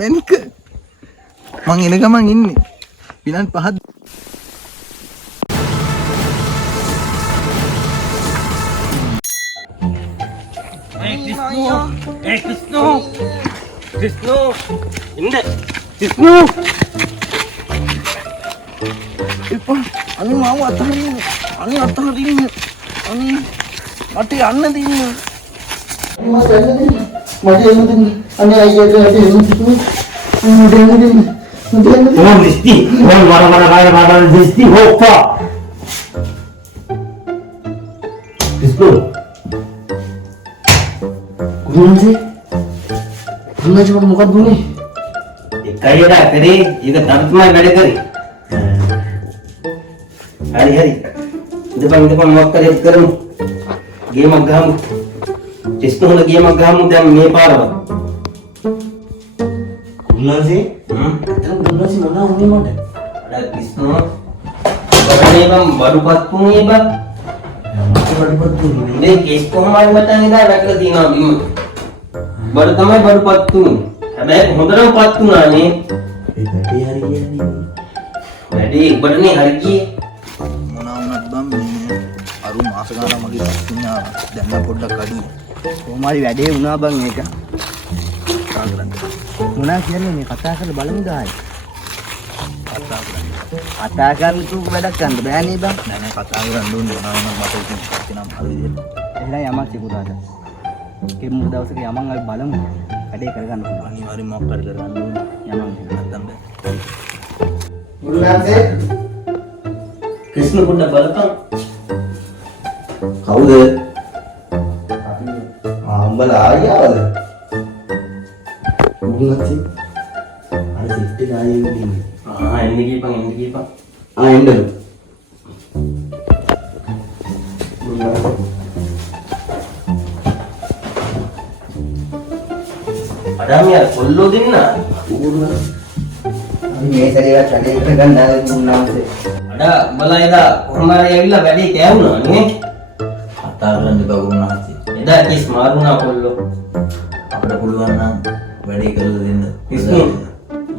මැනික මං එන ගමන් ඉන්නේ විනාඩි 5ක් Krisno inda Krisno එපා අනේ මාව අතහරින්න අනේ අතහරින්න අනේ මට යන්න දෙන්න මට යන්න දෙන්න අනේ අයියා මට යන්න දෙන්න oh Kristi oh mana Kristi hoppa Krisno ගුරුන්සේ අන්නජ මට මොකක්ද උනේ එකයි එදා කරේ ඒක තමයි වැඩ කරේ hari ඉඳපන් මොකක් කරේ කරමු ගේමක් ගහමු ටෙස්ට් වල ගේමක් ගහමු දැන් මේ පාරවල් ගුරුන්සේ අතන ගුරුන්සේ මොනවා වුනේ මට අර කිස්නෝ බඩේ මම බඩුපත් වුණේ බා බඩපත් දුන්නේ මේ කේස් කොහොමද මතන් ඉඳලා වැටලා තියනවා බිම බඩ තමයි බඩුපත් වුණේ හැබැයි හොඳටම පත් වුණා නේ ඒ වැඩේ හරි කියන්නේ වැඩේ බඩනේ හරි ගියේ මොනවා වුණත් බම් මේ අරු මාස ගානක් මගේ පුණ්‍යා දැන් පොඩ්ඩක් අඩු කොහොමරි වැඩේ වුණා බං ඒක කතා කරන්න මොනවා කියන්නේ මේ කතා කරලා බලමු ගායි කතා කරන්න තු වැඩක් ගන්න බෑනේ බං නෑ කතා කරන්න ඕනේ මොනවා වුණත් මට ඉතින් නම් හරි විදියට එහෙනම් යමක් තිබුණාද කෙමු දවසක යමන් අපි බලමු වැඩේ කරගන්න පුළුවන් අනිවාර්යයෙන් මොකක් හරි කරගන්න ඕනේ යමන් නැත්තම් බෑ ගුරුනාන්සේ ක්‍රිෂ්ණ පොඩ්ඩක් බලපන් කවුද උඹලා ආයවද ගුරුනාන්සේ අර සිත් එක ආයෙ ඉන්නේ එන්න ගියපන් එන්නලු අඩාමියා කොල්ලෝ දෙන්න අපි මේ සැරේවත් වැඩේ කරගන්න ආවේ ගුරුනාන්සේ අඩා උඹලා එදා කොහොම හරි ඇවිල්ලා වැඩේ කෑවුණා නේ කතා කරන්න එපා ගුරුනාන්සේ එදා කිස් මාරුණා කොල්ලෝ අපිට පුළුවන් නම් වැඩේ කරලා දෙන්න කිස්නෝ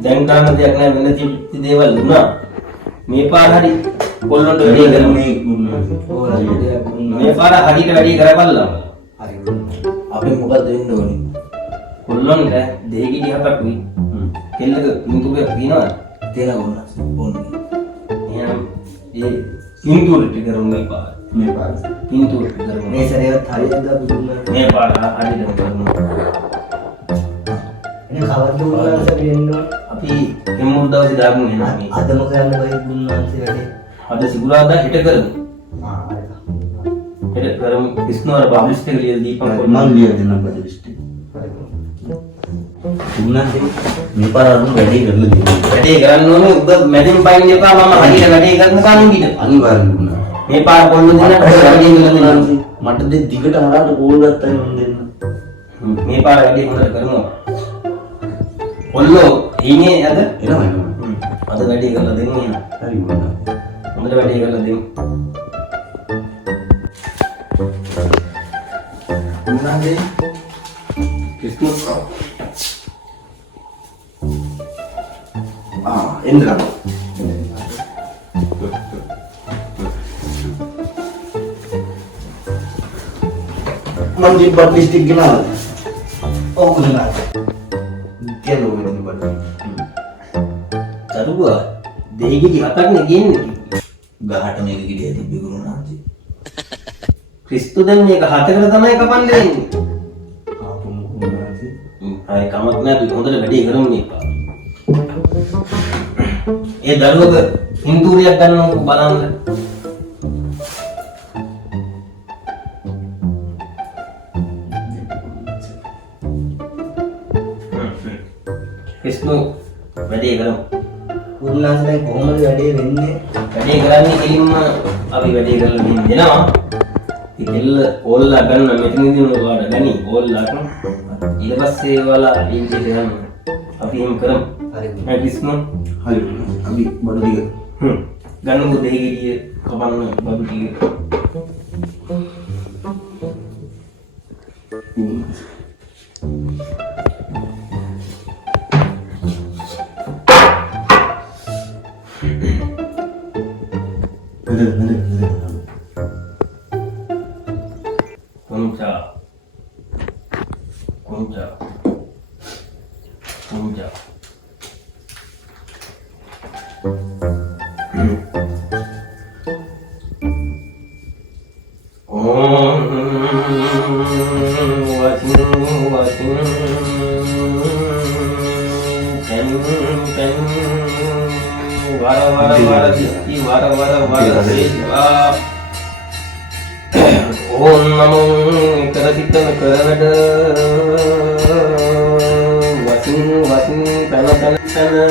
දැන් ගන්න දෙයක් නෑ වෙන තිබ්බ දේවල් වුණා මේ පාර හරි කොල්ලොන්ට වැඩේ කරමු මේ පාර හරියට වැඩේ කරපල්ලා හරි අපි මොකද වෙන්න ඕනේ කොල්ලොන්ට දෙහිගිඩි හතක් වී කෙල්ලක පින්තූරයක් තියනවා තේලා ගුරුනාන්සේ ඕනේ එහෙනම් ඒ පින්තූරෙට කරමු මේ පාර පින්තූරෙට කරමු මේ සැරේවත් හරියට අපි දුන්නා මේ පාර හරියට කරමු එනේ කවද්ද ගුරුනාන්සේ අපි එන්න ඕනේ අපි කෙම්මුල් දවසේ දාමු එහෙනම් මේ අදම කරන්න බයි ගුරුනාන්සේ වැඩේ අද සිකුරාදා හෙට කරමු හරි හෙට කරමු කිස්නෝර පබ්ලිෂ් එක ලියලා දීපන් කොල්ලෝ මම ලියලා දෙන්නම් බඩ ලිස්ට් එක ගුරුනාන්සේ මේ පාර අරන් වැඩේ කරලා දෙන්න වැඩේ කරන්න ඕනේ ඔබ මැදින් පයින් එපා මම හරියට වැඩේ කරන කන්දිද අනිවාර්යෙන් ගුරුනාන්සේ මේ පාර කොල්ලෝ දෙන්නට වැඩේ කරලා දෙන්න මට දෙන්න දිගට හරහාට කෝල් ගත්තා මම දෙන්න මේ පාර වැඩේ හොඳට කරමු කොල්ලෝ ඉන්නේ අද එනවා අද වැඩේ කරලා දෙන්න එහෙනම් හරි ගුරුනාන්සේ හොඳට වැඩේ කරලා දෙමු ගුරුනාන්සේ කිස්නෝ එන්දලා මම දිබ්බත් ලිස්ට් එක ගෙනාවා ඔව් ගුරුනාන්සේ කියලා වෙන්නේ බඩ දරුවා දෙහිගිඩි හතක් නේ ගින්නේ ගහට මේක ගිඩිය තිබ්බේ ගුරුනාන්සේ ක්‍රිස්තු දැන් මේක හතකට තමයි කපන්න දෙන්නේ ආපුම ගුරුනාන්සේ ආයි කමක් නෑ අපි හොඳට වැඩේ කරමු මේ පාර ඒ දරුවක පින්තූරයක් ගන්නවක බලන්න කිස්නෝ වැඩේ කරමු ගුරුනාන්සේ දැන් කොහොමද වැඩේ වෙන්නේ වැඩේ කරන්නේ කෙලින්ම අපි වැඩේ කරලා දෙනවා කෙල්ල ඕල්ලා ගන්න මෙතනදී ඔයාලට ගනි ඕල්ලා ඊට පස්සේ ඔයාලා ඉන්ජින් ගන්න අපි එහෙම කරමු හරි හරි කිස්නෝ හරි අපි බඩ දිග ගන්නකො දෙහිගිරිය කපන්න බබු ටික Punja. Punja. Om Namo Karasitan Karanada Wasin Wasin Kana Kana Kana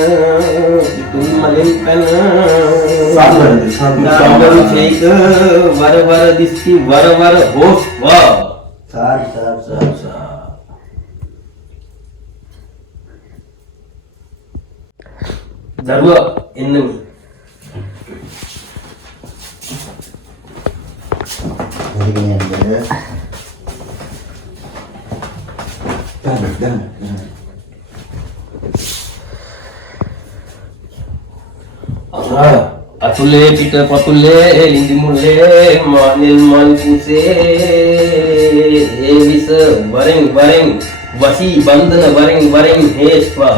Itum Malin Kana Sambaru Sheikha Vara Vara Diski Vara Vara Host Wow Sa Darwa Enemy Atule pita patule lindi mulle manil man puse visa bareng bareng wasi bandana bareng bareng hespa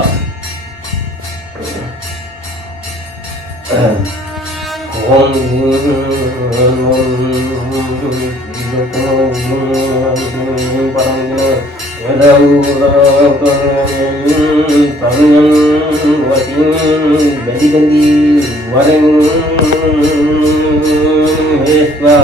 ganti-ganti wareng hespa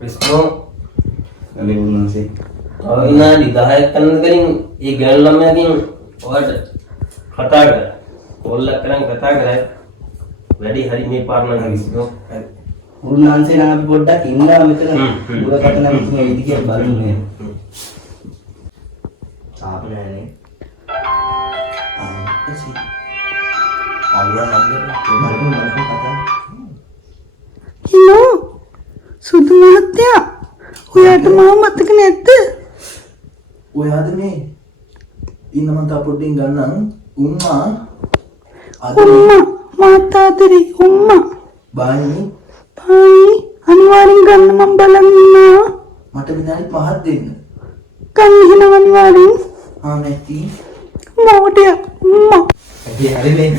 Wisnu Kali unang sih. Oh ina di 10 කලින් ඒ ගෑනු ළමයාගෙන් ඔයාලට කතා කරා. ඕල්ලා කරන් කතා කරා. වැඩි හරි මේ පාරණ විශ්නෝ. උන්වහන්සේ නම් අපි පොඩ්ඩක් ඉන්නවා මෙතන. දුරකථන මෙතන එයිද කියලා බලමු නේ. තාප නෑනේ. එසි. අවුරුද්ද නම්බර කතා. හිලෝ සුදු මහත්තයා ඔයාට මම මතක නැද්ද? ඔයාද මේ ඉන්න මම තා පොඩ්ඩින් ගන්නම් උම්මා උම්මා මාතාදරි උම්මා බායි අනිවාර්යෙන් ගන්න මම බලන් ඉන්නවා. මට විනාඩි 5ක් දෙන්න. ගන්න එහෙනම් අනිවාර්යෙන්. නැති මොඩිය උම්මා. ඇයි හරිනේ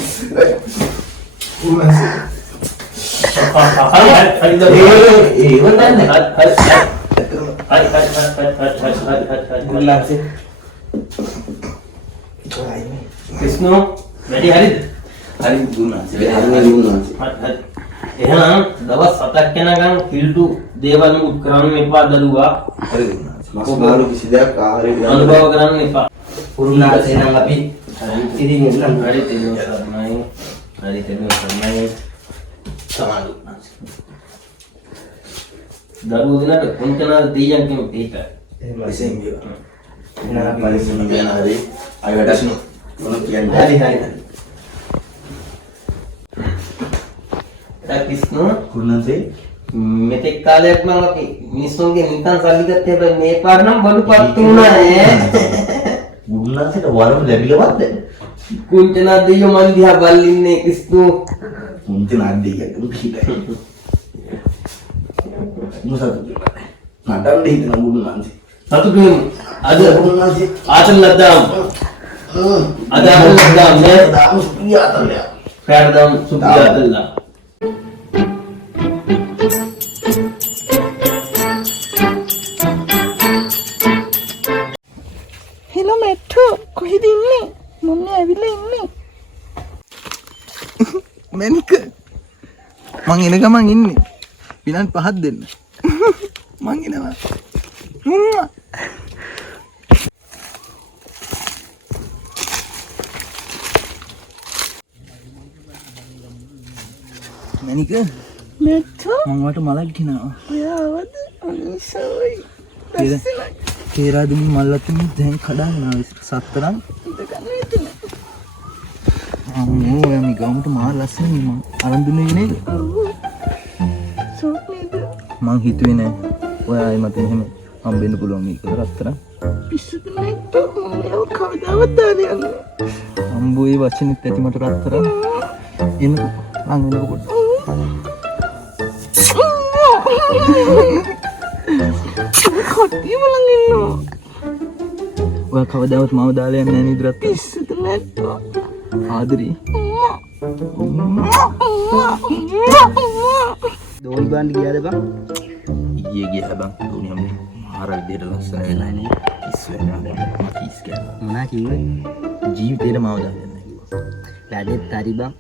Wisnu වැඩි හරිද? හරි දුන්නා. එහෙනම් දවස් 7ක් යනකම් කිල්ටු දේවල් මුත් කරන්න එපා දරුවා. හරි දුන්නා. මස් මාළු කිසි දෙයක් ආහාරය අනුභව කරන්න එපා. පුරුණාසේ නම් අපි ඉතින් ඉන්න හරි තේරුම් ගන්නයි. හරි තේරුම් ගන්නයි. සමාදු. දරුවෝ දිනට කොන්චනාද දෙයියන් කෙනෙක් ඒක. එසෙන් ගියා එනවා අපි පරිස්සම ගියන හරි අය වැඩක් මොන කියන්නේ හරි හරි. wisnu කුරුණන්සේ මෙතෙක් කාලයක් මම අපි මිනිස්සුන්ගේ නිකන් සල්ලි ගත්තේ හැබැයි මේ පාර නම් බඩුපත් වුණා නේ. කුරුණන්සේට වරම ලැබිලවත් දැන්. කුංචනා දෙයියෝ මන් දිහා බලන්නේ wisnu. මුන්ති නාද්දී කියන පිටයි. මුසත් නඩන් දෙන්න කුරුණන්සේ. සතුටුයි අද කුරුණන්සේ ආතල් ලද්දාම්. අද ආතල් ලද්දාම් නේ. දාමු සුපිරි ආතල්ලා. පැරදම් සුපිරි ආතල්ලා. හෙලෝ මෙට්ටෝ කොහෙද ඉන්නේ? මොන්නේ ඇවිල්ලා ඉන්නේ? මැනික මං එන ගමන් ඉන්නේ විනාඩි 5ක් දෙන්න මං එනවා උම්මා මැනික මෙට්ටෝ මං වට මලක් ගෙනාවා ඔයාවද? අනිසයි. කේරාදුනි මල්ලතුන් දැන් කඩාගෙන ආවේ සත්තරන් ඉඳගන්න හිතුන. අම්මෝ ඔයා මේ ගාමට මහා ලස්සනයි මං අරන් දුන්නේ නේද ඔව්. සෝක් නේද? මං හිතුවේ නෑ ඔයායි මට එහෙම හම්බෙන්න පුළුවන් මේක රත්තරන්. පිස්සුද නැද්ද? මම ඒව කවදාවත් දාන්නේ යන්නේ. අම්බුවේ වචනෙත් ඇති මට රත්තරන්. එන්න ලං වෙනකො පොඩ්ඩක්. කට්ටිය බලන් ඉන්නවා. ඔයා කවදාවත් මාව දාලා යන්නේ නැහැ නේද රත්තරන්? පිස්සුද නැද්ද? ආදරේ. දෝනි බාන්න ගියාද බං? ඊයේ ගියා බං. උනි හම්බේ. මාර විදියට ලස්සන වෙලා නේ. ඉස් වෙනවා දැන්. මම කිස් කරනවා. මොනා කිව්වේ? ජීවිතේට මාව දාලා යන්නේ කිව්වා. වැඩෙත් හරි බං.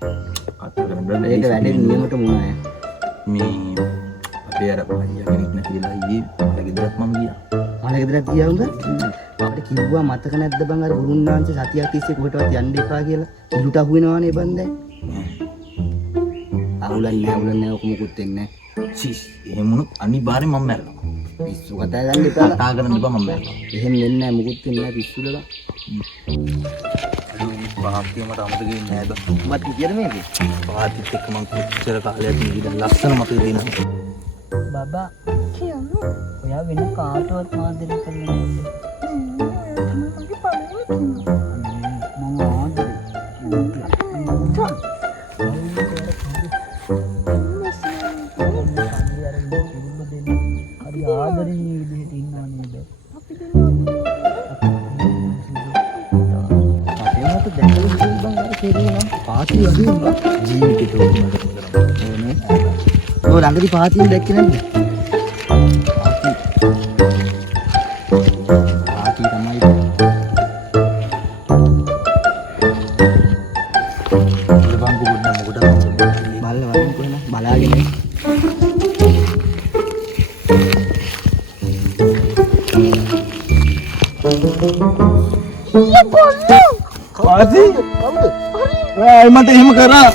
අත්තරන් බෑ. ඒක වැඩේ නියමට මොනාය? මේ අපේ අර අයියා කෙනෙක් නැතිලා ඊයේ මට ගෙදරක් මම ගියා. මල ගෙදරක් ගියා උඹ? අපිට කිව්වා මතක නැද්ද බං අර ගුරුන්නාන්සේ සතියක් තිස්සේ කොහෙටවත් යන්න එපා කියලා. කිලුට අහු වෙනවානේ බං දැන්. අවුලක් නෑ ඔක මොකුත් වෙන්නේ නෑ. සිස් එහෙම වුණොත් අනිවාර්යෙන් මම මැරෙනවා. පිස්සු කතා ගන්න එපා. කතා කරන්න එපා මම මැරෙනවා. එහෙම වෙන්නේ නෑ මොකුත් වෙන්නේ නෑ පිස්සුද බං. පහත්තිය මට අමතක වෙන්නේ නැහැ බං. උඹත් කිව්වද මේක? පහත්තිත් එක්ක මම කොච්චර කාලයක් ඉඳලා ලස්සන මතක දෙනවා. බබා කියන්නේ ඔයා වෙන කාටවත් ආදරය කරන්නේ ළඟදි පාතියෙන් දැක්කේ නැද්ද? පාති තමයි. බලපං පොඩ්ඩක් මොකටද බලන්න වදින් කොහෙන බලාගෙන ඉන්න. පාති ආයි මට එහෙම කරා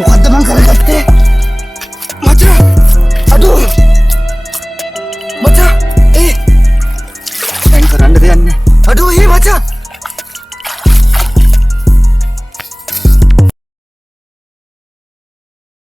මොකද්ද මං කරගත්තේ? මචං අඩෝ මචං දැන් කරන්න දෙයක් නැහැ. අඩෝ මචං